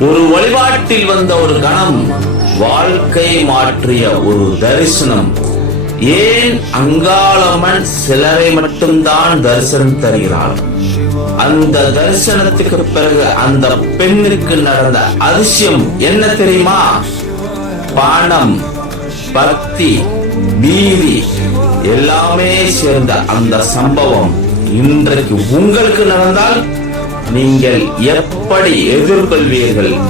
ஒரு வழிபாட்டில் வந்த ஒரு கணம் வாழ்க்கை மாற்றிய ஒரு தரிசனம். ஏன் அங்காளம்மன் சிலரை மட்டும்தான் தரிசனம் தருகிறாள்? அந்த தரிசனத்துக்கு பிறகு அந்த பெண்ணுக்கு நடந்த அதிசயம் என்ன தெரியுமா? பானம் பக்தி பீதி எல்லாமே சேர்ந்த அந்த சம்பவம் இன்றைக்கு உங்களுக்கு நடந்தால் நீங்கள் எப்படி எதிர்கொள்வீர்கள்?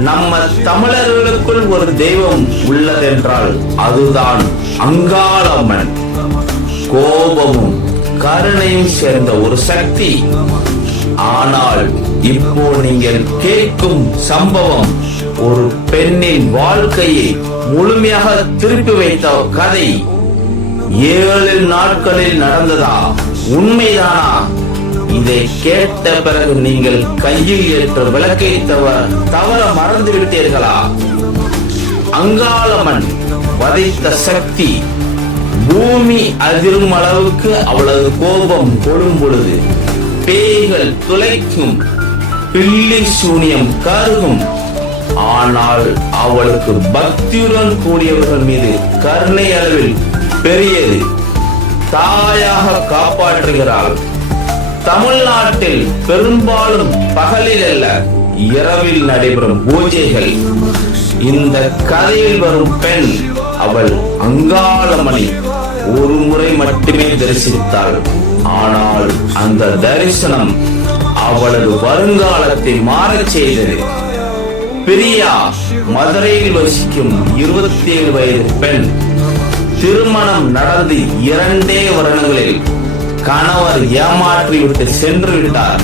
நம்ம தமிழர்களுக்குள் ஒரு தெய்வம் உள்ளதென்றால் அதுதான் அங்காளம்மன். கோபமும் கருணையும் சேர்ந்த ஒரு சக்தி. ஆனால் இப்போ நீங்கள் கேட்கும் சம்பவம் ஒரு பெண்ணின் வாழ்க்கையை முழுமையாக திருப்பி வைத்த கதை. ஏழு நாட்களில் நடந்ததா? உண்மைதானா? இதை கேட்ட பிறகு நீங்கள் கையில் ஏற்ற விளக்கை தவிர தவற மறந்து விட்டீர்களா? அங்காளம்மன் வதைத்த சக்தி பூமி அதிரும் அளவுக்கு அவளது கோபம் கொடும் பொழுது பேய்கள் துளைக்கும் பில்லி சூனியம் கருகும். ஆனால் அவளுக்கு பக்தியுடன் கூடியவர்கள் மீது கருணை அளவில் பெரியது. தாயாக காப்பாற்றுகிறாள். தமிழ்நாட்டில் பெரும்பாலும் பகலில் அல்ல இரவில் நடைபெறும் பூஜைகள். இந்த கதையில் வரும் பெண் அவள் அங்காளமணி ஒரு முறை மட்டுமே தரிசித்தாள். ஆனால் அந்த தரிசனம் அவளது வருங்காலத்தை மாறச் செய்தது. பிரியா மதுரையில் வசிக்கும் இருபத்தி ஏழு வயது பெண் திருமணம் நடந்து இரண்டே வருடங்களில் கணவர் ஏமாற்றி விட்டு சென்று விட்டார்.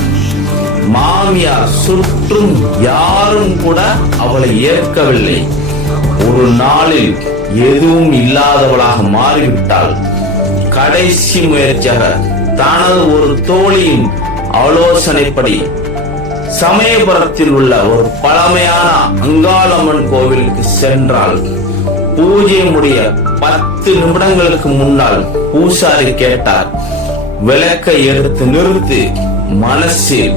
மாமியார் சுற்றும் யாரும் கூட அவளை ஏற்கவில்லை. ஒரு நாளில் எதுவும் இல்லாதவளாக மாறிவிட்டாள். கடைசி முயற்சியாக தனது ஒரு தோழியின் ஆலோசனைப்படி சமயபுரத்தில் உள்ள ஒரு பழமையான அங்காளம்மன் கோவிலுக்கு சென்றாள். பூஜை முடிய பத்து நிமிடங்களுக்கு முன்னால் பூசாரி கேட்டார். விளக்கை எடுத்து நிறுத்து மனசில்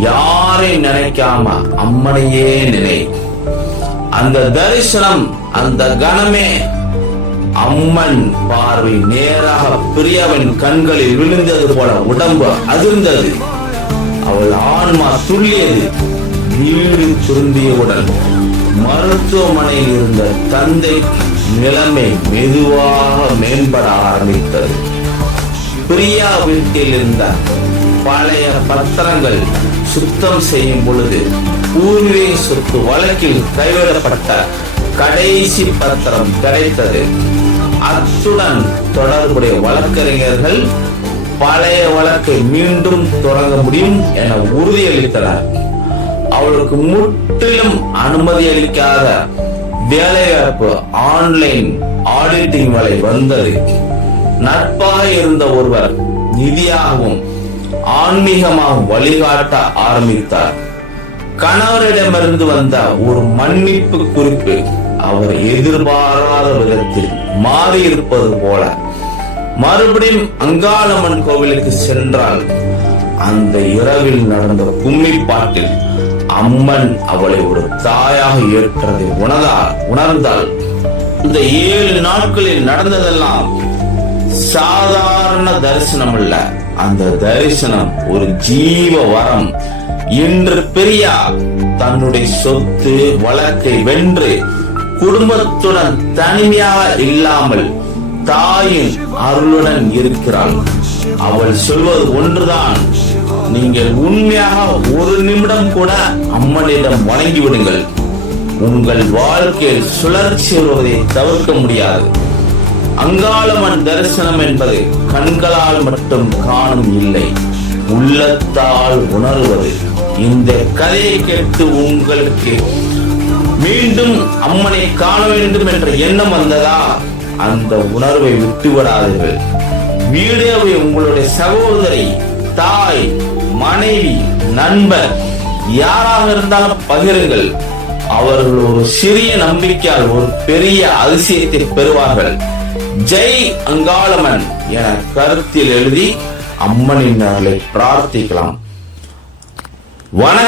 யாரை நினைக்காம அம்மனையே நினை. அந்த தரிசனம் அந்த கணமே அம்மன் பார்வை நேராக பிரியவன் கண்களில் விழுந்தது போல உடம்பு அதிர்ந்தது. அவள் ஆன்மா துள்ளியது வீடு திரும்பியவுடன் மருத்துவமனையில் இருந்த தந்தை நிலைமை மெதுவாக மேம்பட ஆரம்பித்தது. பிரியா வீட்டில் இருந்த பழைய பத்திரங்கள் சுத்தம் செய்யும் பொழுது பூர்வீக சொத்து வழக்கில் கைவிடப்பட்ட கடைசி பத்திரம் கிடைத்தது. அத்துடன் தொடர்புடைய வழக்கறிஞர்கள் பழைய வழக்கை மீண்டும் தொடங்க முடியும் என உறுதியளித்தனர். அவளுக்கு முற்றிலும் அனுமதி அளிக்காத வேலைவாய்ப்பு ஆன்லைன் ஆடிட்டிங் வலை வந்தது. நட்பாக இருந்த ஒருவர் நிதியாகவும் ஆன்மீகமாகவும் வழிகாட்ட ஆரம்பித்தார். கணவரிடமிருந்து வந்த ஒரு மன்னிப்பு குறிப்பு அவர் எதிர்பாராத விதத்தில் மாறியிருப்பது போல. மறுபடியும் அங்காளம்மன் கோவிலுக்கு சென்றால் அந்த இரவில் நடந்த கும்மி பாட்டில் அம்மன் அவளை ஒரு தாயாக ஏற்றதை உணர்ந்தால் உணர்ந்தால் இந்த ஏழு நாட்களில் நடந்ததெல்லாம் சாதாரண தரிசனம் அல்ல அந்த தரிசனம் ஒரு ஜீவ வரம். இன்று பெரியா தன்னுடைய சொத்து வழக்கை வென்று குடும்பத்துடன் தனிமையாக இல்லாமல் தாயின் அருளுடன் இருக்கிறாள். அவள் சொல்வது ஒன்றுதான். நீங்கள் உண்மையாக ஒரு நிமிடம் கூட அம்மனிடம் வணங்கி விடுங்கள் உங்கள் வாழ்க்கையில் சுழற்சி வருவதை தவிர்க்க முடியாது. அங்காளம்மன் தரிசனம் என்பது கண்களால் மட்டும் காணும் இல்லை உள்ளத்தால் உணர்வது. இந்த கதையை கேட்டு உங்களுக்கு மீண்டும் அம்மனை காண வேண்டும் என்ற எண்ணம் வந்ததா? அந்த உணர்வை விட்டுவிடாதீர்கள். வீடியோவை உங்களுடைய சகோதரி தாய் மனைவி நண்பர் யாராக இருந்தாலும் பகிருங்கள். அவர்கள் ஒரு சிறிய நம்பிக்கையால் ஒரு பெரிய அதிசயத்தை பெறுவார்கள். ஜெய் அங்காளமன் என கருத்தில் எழுதி அம்மனின் நாளை பிரார்த்திக்கலாம். வணக்கம்.